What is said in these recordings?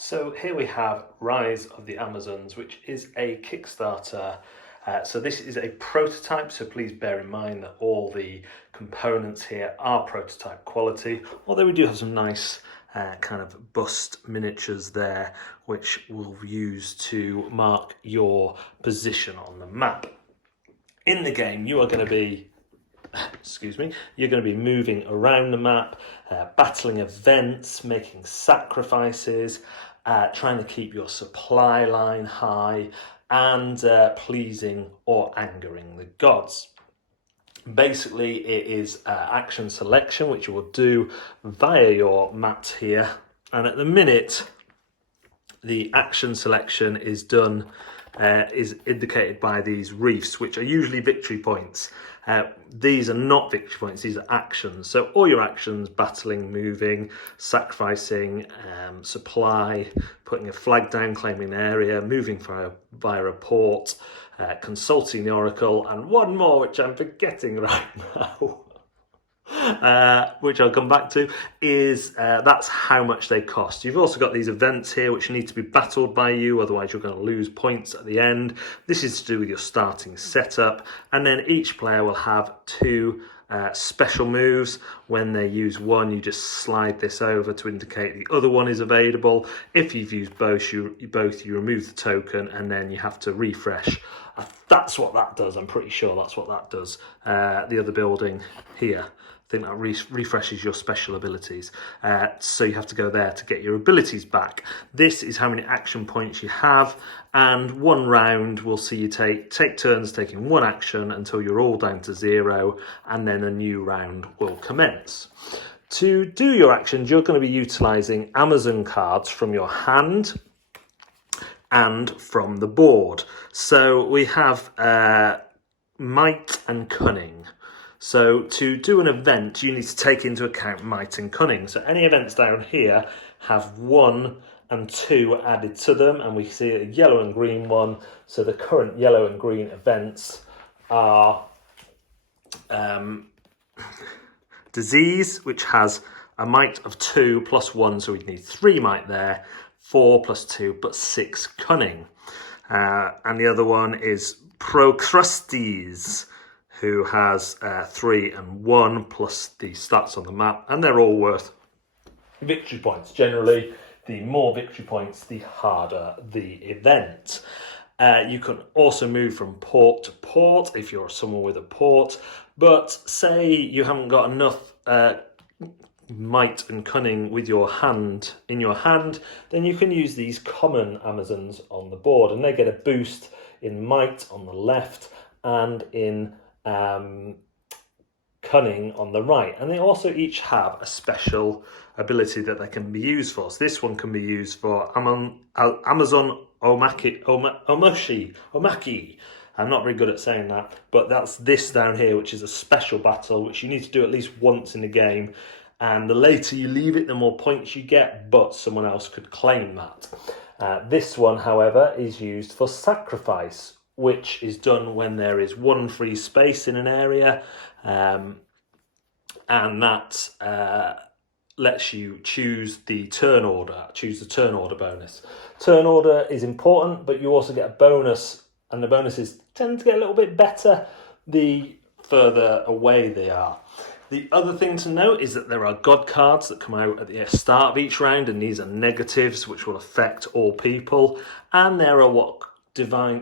So here we have Rise of the Amazons, which is a Kickstarter. So this is a prototype, so please bear in mind that all the components here are prototype quality, although we do have some nice kind of bust miniatures there, which we'll use to mark your position on the map. In the game, you are going to be you're going to be moving around the map, battling events, making sacrifices, trying to keep your supply line high, and pleasing or angering the gods. Basically, it is action selection, which you will do via your maps here. And at the minute, the action selection is done, is indicated by these reefs, which are usually victory points. These are not victory points, these are actions. So all your actions, battling, moving, sacrificing, supply, putting a flag down, claiming an area, moving via a port, consulting the oracle, and one more, which I'm forgetting right now. Which I'll come back to, is that's how much they cost. You've also got these events here which need to be battled by you, otherwise you're going to lose points at the end. This is to do with your starting setup, and then each player will have two special moves. When they use one, you just slide this over to indicate the other one is available. If you've used both, you remove the token, and then you have to refresh. That's what that does. I'm pretty sure that's what that does. The other building here, I think that refreshes your special abilities. So you have to go there to get your abilities back. This is how many action points you have, and one round will see you take turns taking one action until you're all down to 0, and then a new round will commence. To do your actions, you're going to be utilising Amazon cards from your hand and from the board. So we have Might and Cunning. So to do an event, you need to take into account might and cunning. So any events down here have 1 and 2 added to them, and we see a yellow and green one. So the current yellow and green events are disease, which has a might of 2 plus 1, so we'd need 3 might there, 4 plus 2, but 6 cunning. And the other one is Procrustes, who has 3 and 1 plus the stats on the map, and they're all worth victory points. Generally, the more victory points, the harder the event. You can also move from port to port if you're someone with a port, but say you haven't got enough might and cunning with your hand in your hand, then you can use these common Amazons on the board, and they get a boost in might on the left and in cunning on the right, and they also each have a special ability that they can be used for. So this one can be used for Amazon Omaki. I'm not very good at saying that, but that's this down here, which is a special battle which you need to do at least once in the game, and the later you leave it, the more points you get, but someone else could claim that. This one, however, is used for sacrifice, which is done when there is 1 free space in an area, and that lets you choose the turn order bonus. Turn order is important, but you also get a bonus, and the bonuses tend to get a little bit better the further away they are. The other thing to note is that there are god cards that come out at the start of each round, and these are negatives, which will affect all people, and there are what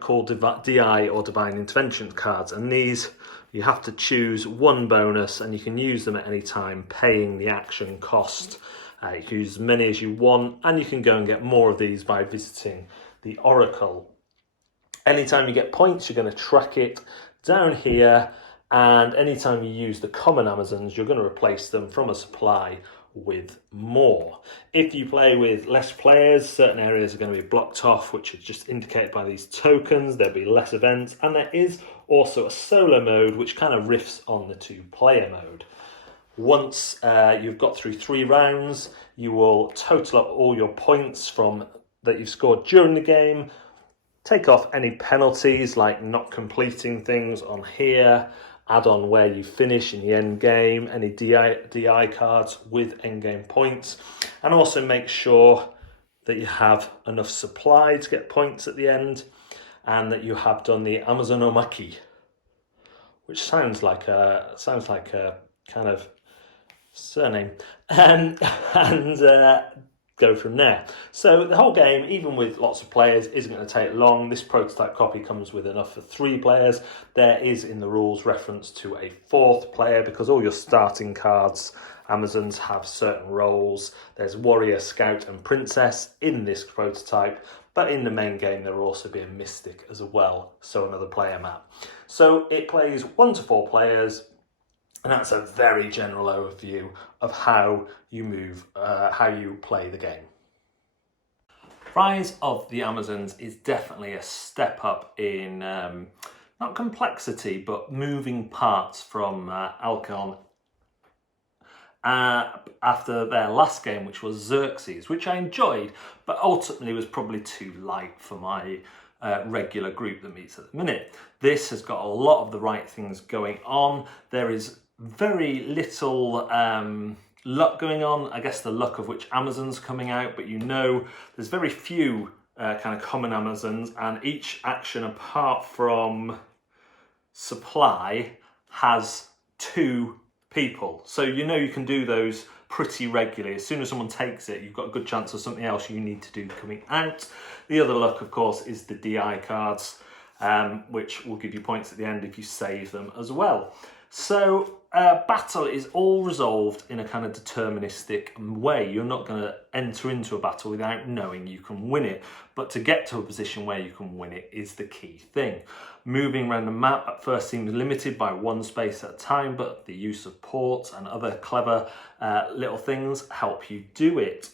called DI or Divine Intervention cards, and these you have to choose one bonus, and you can use them at any time, paying the action cost. You can use as many as you want, and you can go and get more of these by visiting the oracle. Anytime you get points, you're going to track it down here, and anytime you use the common Amazons, you're going to replace them from a supply with more. If you play with less players, certain areas are going to be blocked off, which is just indicated by these tokens. There'll be less events, and there is also a solo mode which kind of riffs on the 2-player mode. Once you've got through 3 rounds, you will total up all your points that you've scored during the game, take off any penalties like not completing things on here, add on where you finish in the end game, any DI cards with end game points, and also make sure that you have enough supply to get points at the end, and that you have done the Amazonomaki, which sounds like a kind of surname, and go from there. So the whole game, even with lots of players, isn't going to take long. This prototype copy comes with enough for 3 players. There is in the rules reference to a 4th player, because all your starting cards, Amazons, have certain roles. There's warrior, scout and princess in this prototype, but in the main game there will also be a mystic as well, so another player map. So it plays 1 to 4 players, and that's a very general overview of how you move, how you play the game. Rise of the Amazons is definitely a step up in, not complexity, but moving parts from Alcon after their last game, which was Xerxes, which I enjoyed, but ultimately was probably too light for my regular group that meets at the minute. This has got a lot of the right things going on. There is very little luck going on. I guess the luck of which Amazon's coming out, but you know there's very few kind of common Amazons, and each action apart from supply has 2 people. So you know you can do those pretty regularly. As soon as someone takes it, you've got a good chance of something else you need to do coming out. The other luck, of course, is the DI cards, which will give you points at the end if you save them as well. So battle is all resolved in a kind of deterministic way. You're not going to enter into a battle without knowing you can win it, but to get to a position where you can win it is the key thing. Moving around the map at first seems limited by 1 space at a time, but the use of ports and other clever little things help you do it.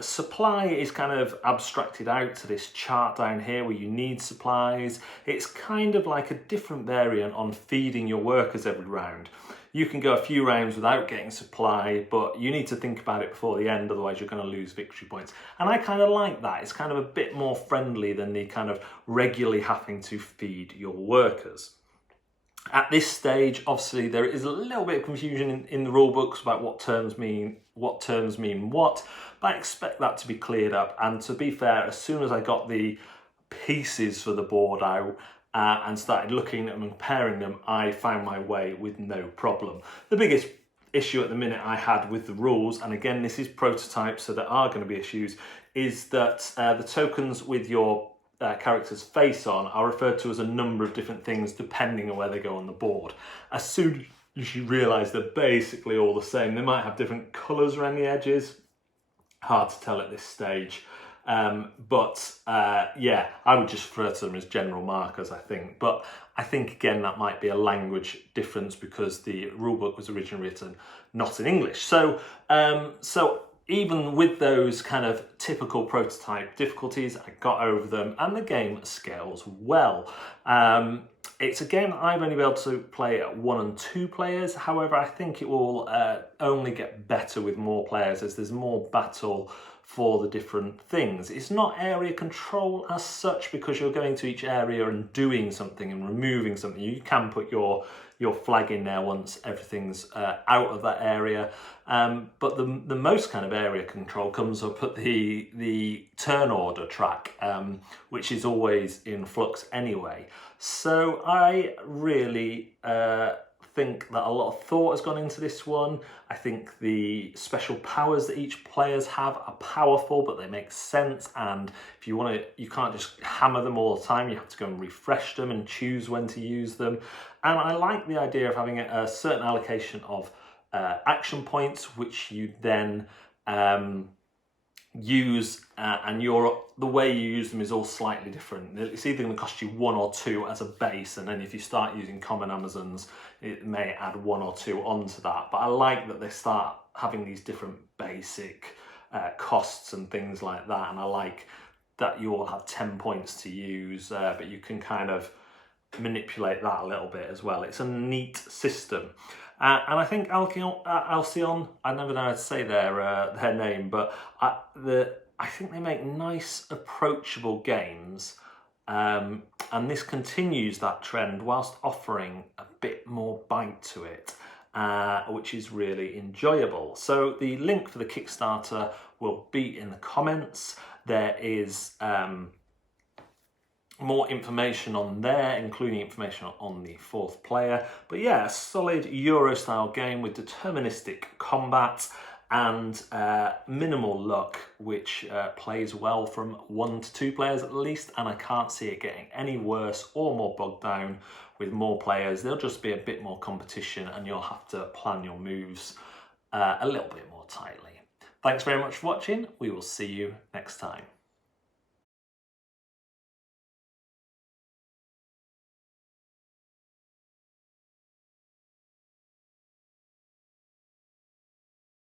Supply is kind of abstracted out to this chart down here where you need supplies. It's kind of like a different variant on feeding your workers every round. You can go a few rounds without getting supply, but you need to think about it before the end, otherwise you're going to lose victory points. And I kind of like that. It's kind of a bit more friendly than the kind of regularly having to feed your workers. At this stage, obviously, there is a little bit of confusion in the rule books about what terms mean what, but I expect that to be cleared up. And to be fair, as soon as I got the pieces for the board out and started looking at them and comparing them, I found my way with no problem. The biggest issue at the minute I had with the rules, and again, this is prototype, so there are going to be issues, is that the tokens with your character's face on are referred to as a number of different things depending on where they go on the board. As soon as you realise they're basically all the same, they might have different colours around the edges. Hard to tell at this stage. Yeah, I would just refer to them as general markers, I think. But I think, again, that might be a language difference because the rulebook was originally written not in English. So even with those kind of typical prototype difficulties, I got over them and the game scales well. It's a game that I've only been able to play at 1 and 2 players. However, I think it will only get better with more players as there's more battle for the different things. It's not area control as such because you're going to each area and doing something and removing something. You can put your flag in there once everything's out of that area. But the most kind of area control comes up at the turn order track, which is always in flux anyway. So I really think that a lot of thought has gone into this one. I think the special powers that each players have are powerful, but they make sense. And if you want to, you can't just hammer them all the time. You have to go and refresh them and choose when to use them. And I like the idea of having a certain allocation of action points, which you then use, and the way you use them is all slightly different. It's either going to cost you 1 or 2 as a base, and then if you start using common Amazons, it may add 1 or 2 onto that. But I like that they start having these different basic costs and things like that, and I like that you all have 10 points to use, but you can kind of manipulate that a little bit as well. It's a neat system. And I think Alcyon, I never know how to say their name, but I think they make nice, approachable games, and this continues that trend whilst offering a bit more bite to it, which is really enjoyable. So the link for the Kickstarter will be in the comments. There is more information on there, including information on the 4th player. But yeah, a solid Euro-style game with deterministic combat and minimal luck, which plays well from 1 to 2 players at least, and I can't see it getting any worse or more bogged down with more players. There'll just be a bit more competition and you'll have to plan your moves a little bit more tightly. Thanks very much for watching. We will see you next time.